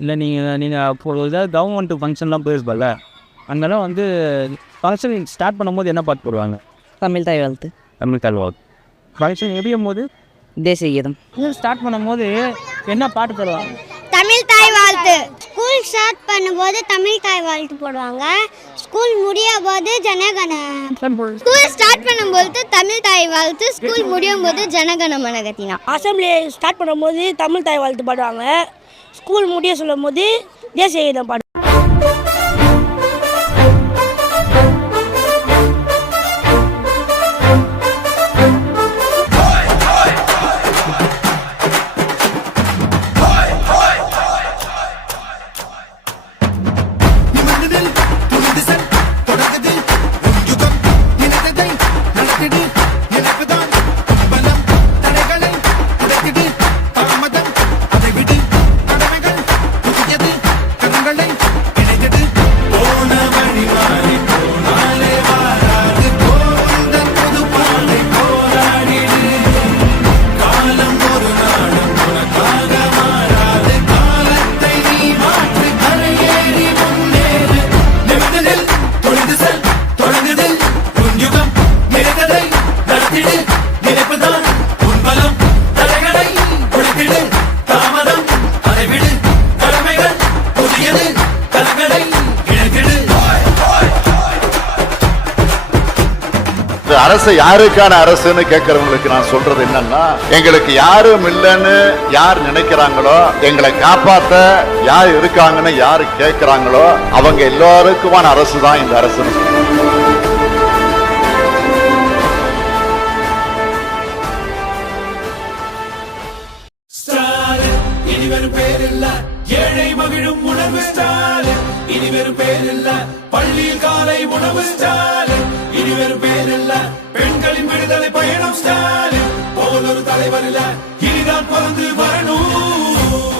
இல்லை நீங்கள் அப்போ ஏதாவது கவர்மெண்ட் ஃபங்க்ஷன்லாம் போயிருப்பல, அங்கெல்லாம் வந்து ஃபங்க்ஷன் ஸ்டார்ட் பண்ணும்போது என்ன பாட்டு போடுவாங்க? தமிழ் தாய் வாழ்த்து. தமிழ் தாய் வாழ்த்து. ஃபங்க்ஷன் எரியும் போது தேசிய கீதம். ஸ்டார்ட் பண்ணும்போது என்ன பாட்டு போடுவாங்க? தமிழ் தாய் வாழ்த்து. ஸ்கூல் ஸ்டார்ட் பண்ணும்போது தமிழ் தாய் வாழ்த்து போடுவாங்க. ஸ்கூல் முடியும் போது ஜனகண. ஸ்கூல் ஸ்டார்ட் பண்ணும்போது தமிழ் தாய் வாழ்த்து, ஸ்கூல் முடியும் போது ஜனகண மனகத்தினா. அசம்பிளி ஸ்டார்ட் பண்ணும்போது தமிழ் தாய் வாழ்த்து பாடுவாங்க. ஸ்கூல் முடிய சொல்லும் போது தேசிய கீதம் பாடுவாங்க. அரசு யாருக்கான அரசுன்னு கேட்கறவங்களுக்கு நான் சொல்றது என்னன்னா, எங்களுக்கு யாரும் இல்லைன்னு யார் நினைக்கிறாங்களோ, எங்களை காப்பாத்த யார் இருக்காங்கன்னு யாரு கேட்கிறாங்களோ, அவங்க எல்லாருக்குமான அரசு தான் இந்த அரசு. ஏழை மகிழும் உணவு ஸ்டாலின், இனி வெறும் பேரில்ல. பள்ளியில் காலை உணவு ஸ்டாலின், இனி வெறும் பேரில்ல. பெண்களின் விடுதலை பயணம் ஸ்டாலின் போல் ஒரு தலைவர் இல்ல, இனிதான் பிறந்து வரணும்.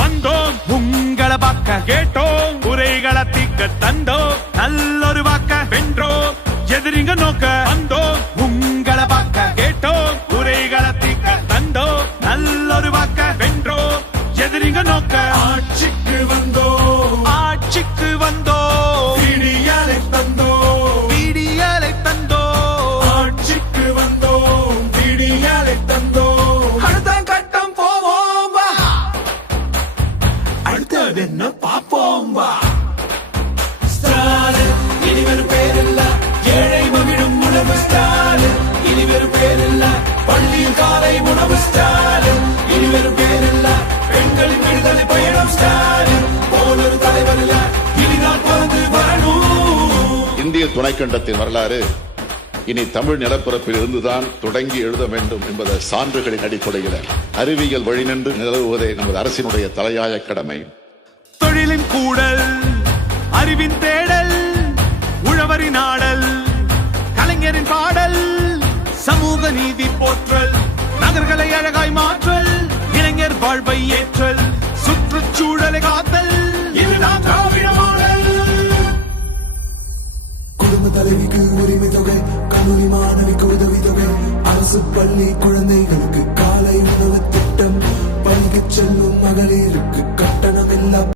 வந்தோம் உங்களை பார்க்க, கேட்டோம் குறைகளை தீர்க்க, தந்தோம் நல்லொரு வாக்க, வென்றோம் எதிரிங்க நோக்க. வந்தோம் உங்களை பார்க்க, கேட்டோம் குறைகளை தீர்க்க, தந்தோம் நல்லொரு வாக்க, வென்றோம் எதிரிங்க நோக்க. ஆட்சிக்கு வந்தோம், ஆட்சிக்கு வந்தோம், விடியலை தந்தோம், விடியலை தந்தோம். ஆட்சிக்கு வந்தோம், விடியலை தந்தோம். அடுத்த கட்டம் போவோம் வா, அடுத்தது என்ன பாப்போம் வா. ஸ்டாலின் இனி வெறும் பேரில்ல, ஏழை மகிழும் உணவு ஸ்டாலின், இனி வெறும் பேரில்ல. பள்ளியில் காலை உணவு ஸ்டாலின், இனி வெறும் பேரில்ல. பெண்களின் விடுதலை பயணம் ஸ்டாலின் போல் ஒரு தலைவர் இல்ல, இனிதான் பிறந்து வரணும். இந்திய துணைக்கண்டத்தின் வரலாறு இனி தமிழ் நிலப்பரப்பில் இருந்துதான் தொடங்கி எழுத வேண்டும் என்பதை சான்றுகளின் அடிப்படையில் அறிவியல் வழி நின்று நிலவுவதே நமது அரசினுடைய தலையாய கடமை. தொழிலின் கூடல், அறிவின் தேடல், உழவரின் ஆடல், கலைஞரின் பாடல், சமூக நீதி போற்றல், நகர்களை அழகாய் மாற்றல், இளைஞர் வாழ்வை ஏற்றல், சுற்றுச்சூழலை காத்தல், இதுதான் திராவிட மாடல். குடும்ப தலைவிக்கு உரிமை தொகை, கல்லூரி மாணவிக்கு உதவி தொகை, அரசு பள்ளி குழந்தைகளுக்கு காலை உணவு திட்டம், பள்ளிக்கு செல்லும் மகளிருக்கு